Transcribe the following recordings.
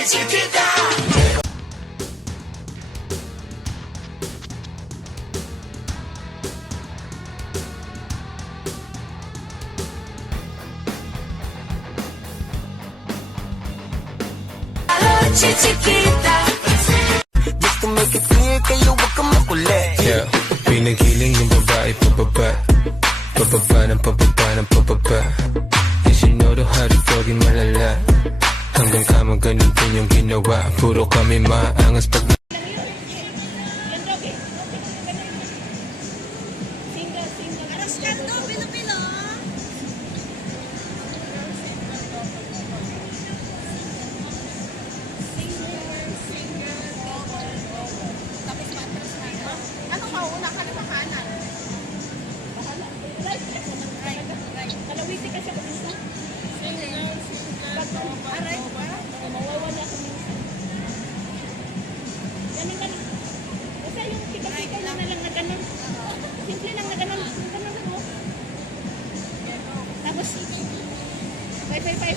Chiquita. Just to make it clear, kayo wag kang makulit. Yeah, pinagiling yung babae pababa. Pababa ng pababa ng pababa. Yes, you know the how to doggy malala. Hanggang kama ganun din yung ginawa. Puro kami maangas pag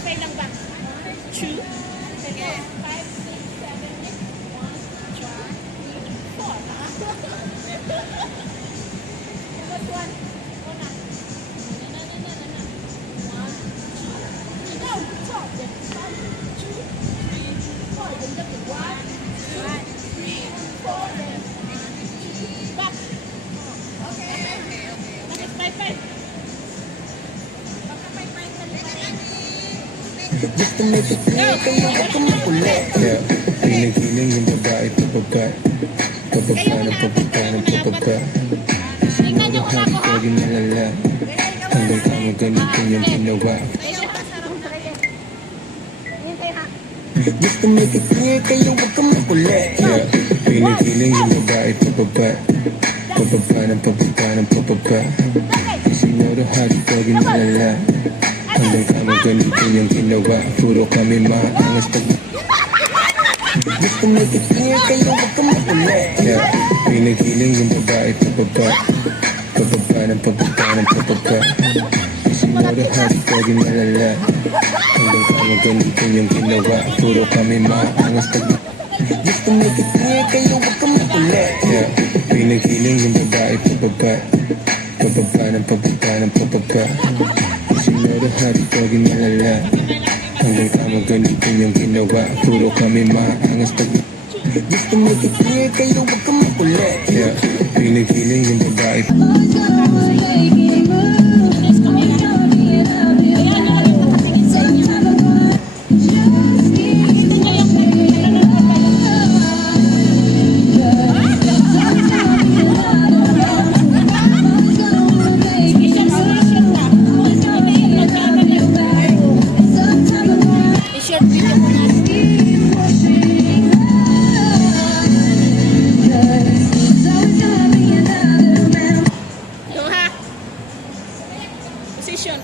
Pay lang ba? 2, 5, 6, 7, 8, 1, 2, 3, 4. Tapos 1. Una. Go! Stop! 1, 2, 3, 4. Ganda po. 1, 2, 3, 4. Back. Okay. Tapos 5. Just to make it clear, kayo wag kang makulit. yeah, pinagiling yung babae pababa. Pababa ng pababa ng pababa. Yes, you know the how to doggy malala. Hanggang kama ganun din yung ginawa. Just to make it clear, kayo wag kang makulit. Yeah, pinagiling yung babae pababa. Pababa ng pababa ng pababa. Yes, you know the how to doggy malala. Hanggang kama ganun din yung ginawa. Puro kami maangas pag Just to make it clear, kayo wag kang makulit. yeah, pinagiling yung babae pababa. Pababa ng pababa ng pababa. Yes, you know the how to doggy malala. Hanggang kama ganun din yung ginawa. Puro kami maangas pag Just to make it clear, kayo wag kang makulit. yeah, pinagiling yung babae pababa. Pababa ng pababa ng pababa. Yes, you know the how to doggy malala. Hanggang kama ganun din yung ginawa. Puro kami maangas pag Just to make it clear, kayo wag kang makulit. yeah, pinagiling yung babae.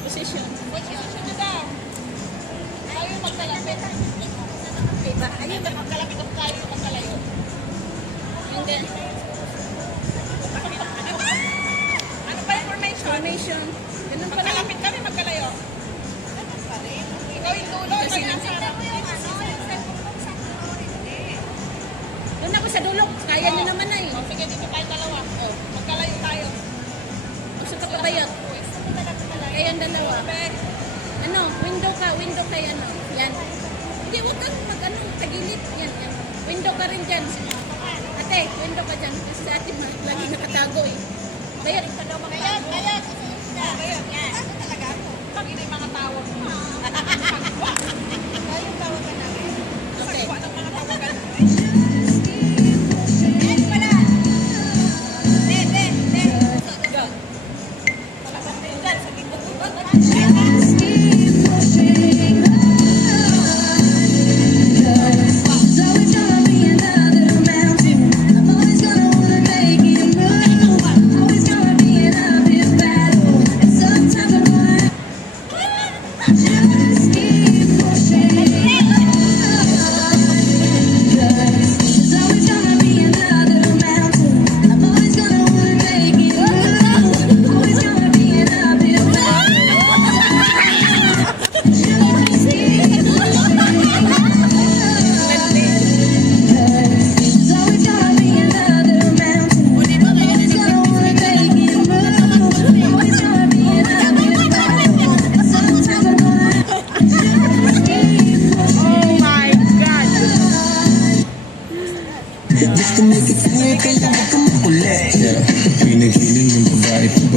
Position. Ayaw magkalapit. Ayaw magkalapit kung tayo magkalayo. And then, ano pa yung formation? Ganun pa magkalapit kami, magkalayo. Ikaw yung dulo. Kasi nasa doon ako sa dulo. Kaya nyo naman na eh. Sige, dito tayo dalawa. Magkalayo tayo. Gusto ka pa ba yun? Kaya ang dalawa. Ano, window ka yan. Yan. Hindi, huwag kang tagilid. Yan. Window ka rin dyan. Ate, window ka dyan. Kasi sa atin, lagi nakatago eh. Bayat. Bayat. Yan. Talaga ako. Pag hindi mga tawag mo. Yung tawag ka namin. Okay. Sa ng mga tawagan. Sometimes I wanna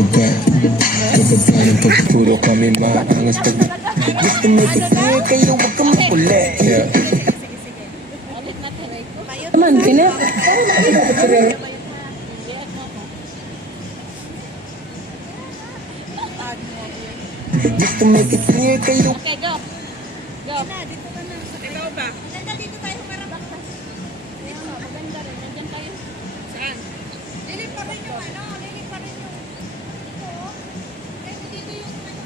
pababa Pababa ng puro kami maangas pag Just to make it clear, kaya huwag kang makulit. Yeah. Ulit natin. Naman, kina. Just to make it clear, kaya Okay, go. Go. Ikaw ba? Maganda dito tayo humarap. Dito, maganda rin. Nandiyan tayo. Saan? Lilit pa rin yung ano, lilit pa rin yung dito. Eh, dito yung ano.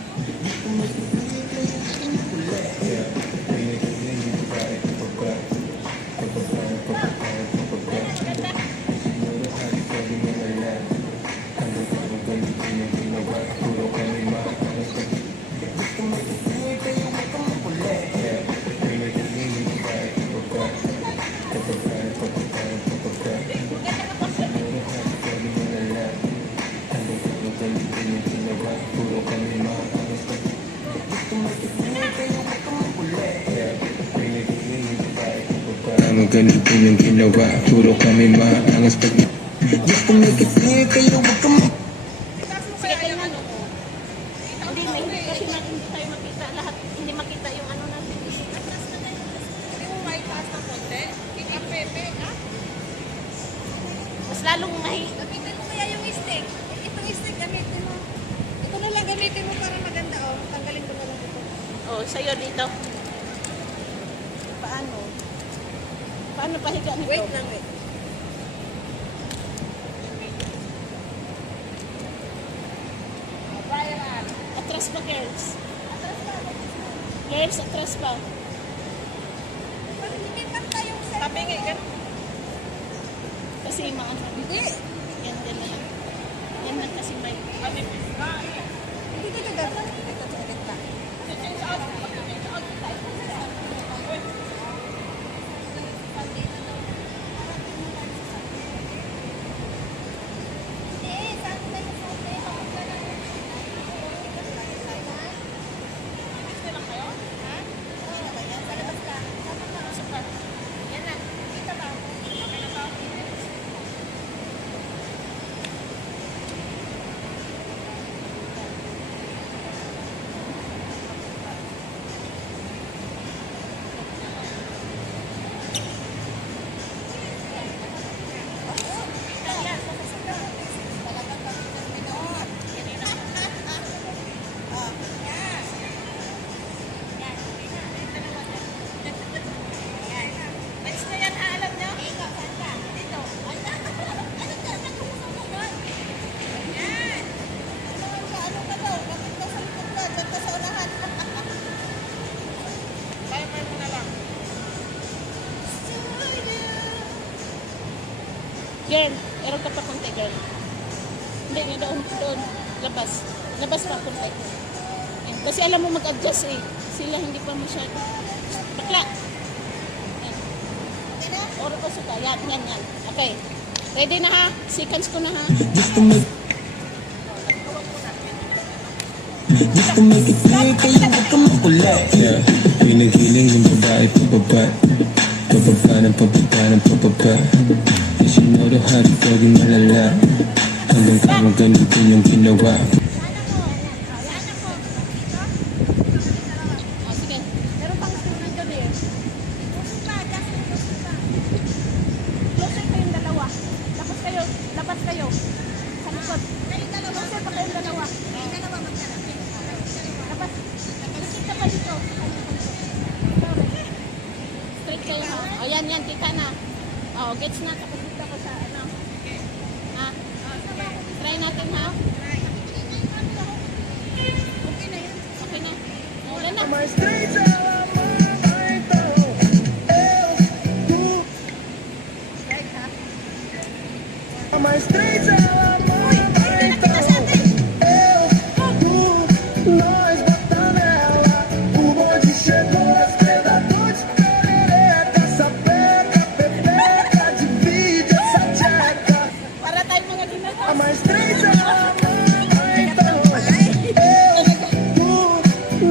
Ang ganito yung ginawa Puro kami maangas pag just to make it clear, kaya huwag kang Sige, kayo nga. Hindi, may kasi hindi tayo makita lahat. Hindi makita yung ano natin. Hindi mo maitaas ng konti? Pick up pepe, ha? Mas lalong Gamitin mo kaya yung stick. Itong stick, gamitin mo. Ito na lang gamitin mo para maganda, oh. Tanggalin ko na lang ito. Oh, sa'yo dito. Paano? Paano pahiga nito? Wait lang, wait. Atras pa, girls. Girls, atras pa. Parang hindi pa tayong set. Tapingi, gan. Kasi maano. Hindi. Yan din na lang. Yan lang kasi may... Hindi, dito, dapat. Ito, sa gitna. Girl, erong ka pa konti, girl. Hindi, nga doon, doon. Labas. Labas pa konti. Yan. Kasi alam mo mag-adjust eh. Sila hindi pa masyado. Bakla. Yan. Oro ko suka. Yan, yan, yan. Okay. Ready na ha? Seconds ko na ha? just to make it clear, kaya huwag kang makulit. Yeah. Pinaghiling yung babae pababa Pababa ng pababa ng pababa Isinoro hari paging malala Hanggang kama ganito yung ginawa Oh, sige. Meron pang student doon eh. Closer kayong dalawa. Tapos kayo, labas kayo. Sa likod. Closer pa kayong dalawa. Labas. Closer ka pa dito. Straight kayo ha. O yan, yan. Kita na. O, gets na. Tapos dito ko sa ano. Ha? Try natin ha. Okay na yan. Okay na. Wala na. Right ha? Mas três ela mãe, então nós botamos ela. O bonde chegou, hospedador de caminhonete. Essa peca, pepeca, divide essa tcheca. Para tayo mga ginagawa. Mais três ela mãe, então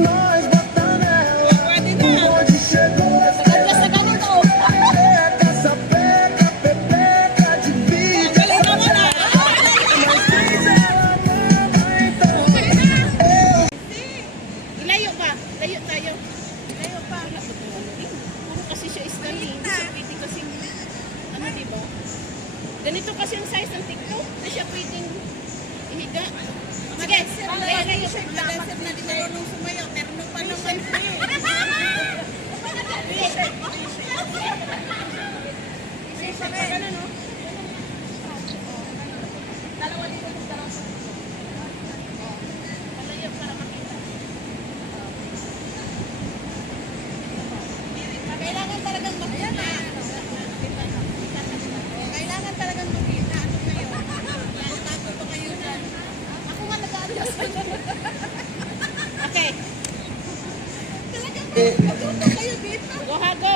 nós botamos ela. pa. Layo tayo. Layo pa. Puro kasi siya standing. Hindi siya pwede kasing, ano diba? Ganito kasi ang size ng TikTok. Hindi siya pwedeng ihiga. Sige, layo siya. Mag-dancer na di marunong sumayaw. Pero nung pa naman kailangan talagang makita. Kailangan talagang makita. Ano kayo? Tago pa kayo dyan. Ako nga nag-aadjust. Okay. Matuto kayo dito. Go ha, go.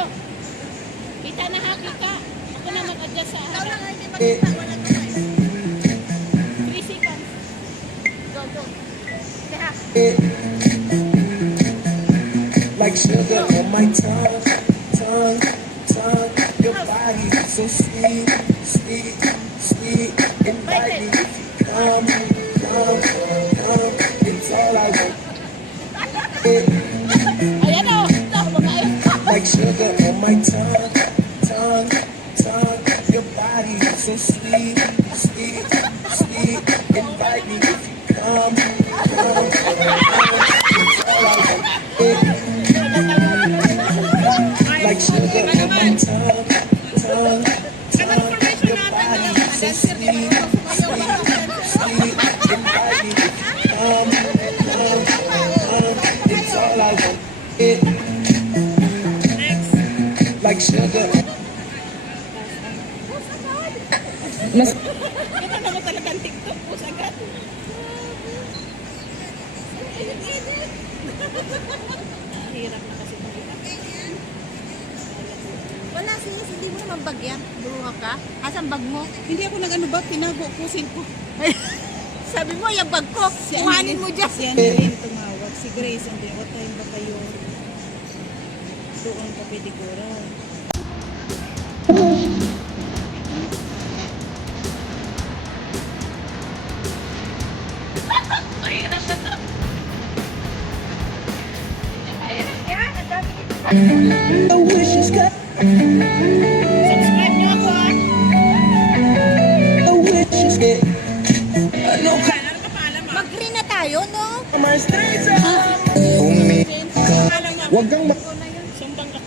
Kita na ha, kita. Ako na mag-adjust sa harap. Ikaw lang hindi makita. Wala ka na. 3 seconds. Go, go. Sige ha. Like sugar on my tongue, tongue, tongue. Your body is so sweet, sweet, sweet. Invite me, come, come, come. It's all I want. Ayan o. Ito, babae. Like sugar on my tongue, tongue, tongue. Your body is so sweet, sweet, sweet. Invite me, come, come, come. It's all I want. Like sugar on my tongue, tongue, tongue. Your body is so sweet, sweet, sweet. Invite me, come, come, come. It's all I want. Like sugar. Kita naman talagang TikTok po agad. Hirap na kasi makita. Wala sis, hindi mo naman bagyan. Buruha ka. Asan bag mo? Hindi ako nag-ano ba, tinago ko ko. Sabi mo, yung bag ko. Kuhanin mo dyan. Si Annalyn tumawag, si Grace, hindi what time ba kayo doon pa pedicura? The wishes got Subscribe nyo ako ah. the wishes get. Ano ka Mag-green na tayo, no? my stays up? Umi ka. Wag kang Sumbang ka.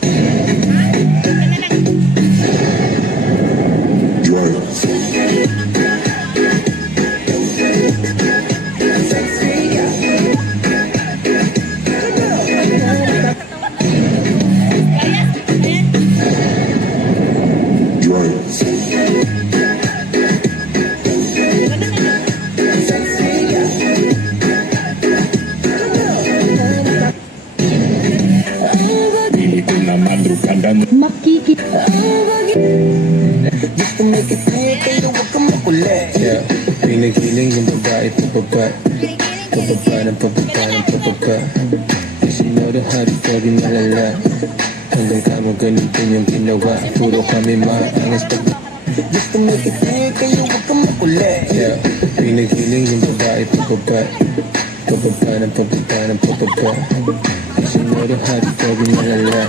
Just to make it clear kayo wag kang makulit. Yeah, pinigiling yung babae pababa. Pababa ng pababa ng pababa. Kasi know the how to fuck yung malala. Hanggang kamo ganun din yung ginawa. Puro kami maangas pag. Just to make it clear kayo wag kang makulit. Yeah, pinigiling yung babae pababa. Pababa ng pababa ng pababa. Kasi know the how to fuck yung malala.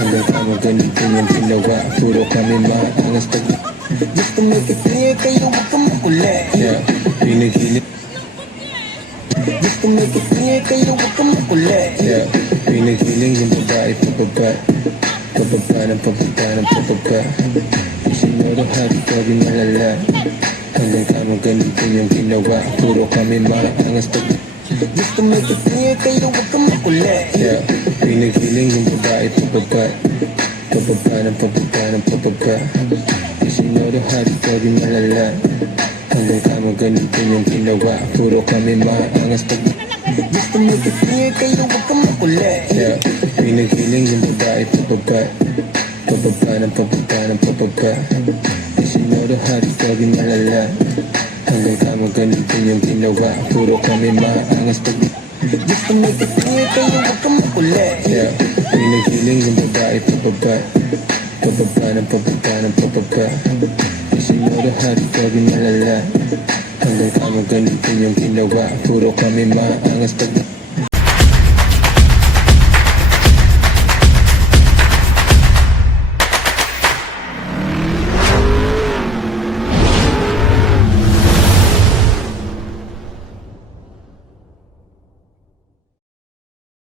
Hanggang kamo ganun din yung ginawa. Puro kami maangas pag. Just to make it clear kayo wag kang makulit. Yeah, pinigiling. Just to make it clear kayo wag kang makulit. Yeah, pinigiling yung babae pababa. Pababa ng pababa ng pababa. Kasi know the how to fuck yung malala. Hanggang kamo ganun din yung ginawa. Puro kami maangas pag. Just to make it clear kayo wag kang makulit. Yeah, pinigiling yung babae pababa. Pababa ng pababa ng pababa. Kasi know the how to fuck yung malala. Hanggang kamo ganun din yung ginawa. Puro kami maangas pag. Just to make it clear kayo wag kang makulit. Yeah, pinigiling yung babae pababa. Pababa ng pababa ng pababa. Kasi know the how to fuck yung malala. Hanggang kamo ganun din yung ginawa. Puro kami maangas pag. Just to make it clear kayo wag kang makulit. Yeah, pinigiling yung babae pababa. Pababa ng pababa ng pababa. Kasi know the how to fuck yung malala. Hanggang kamo ganun din yung ginawa. Puro kami maangas pag.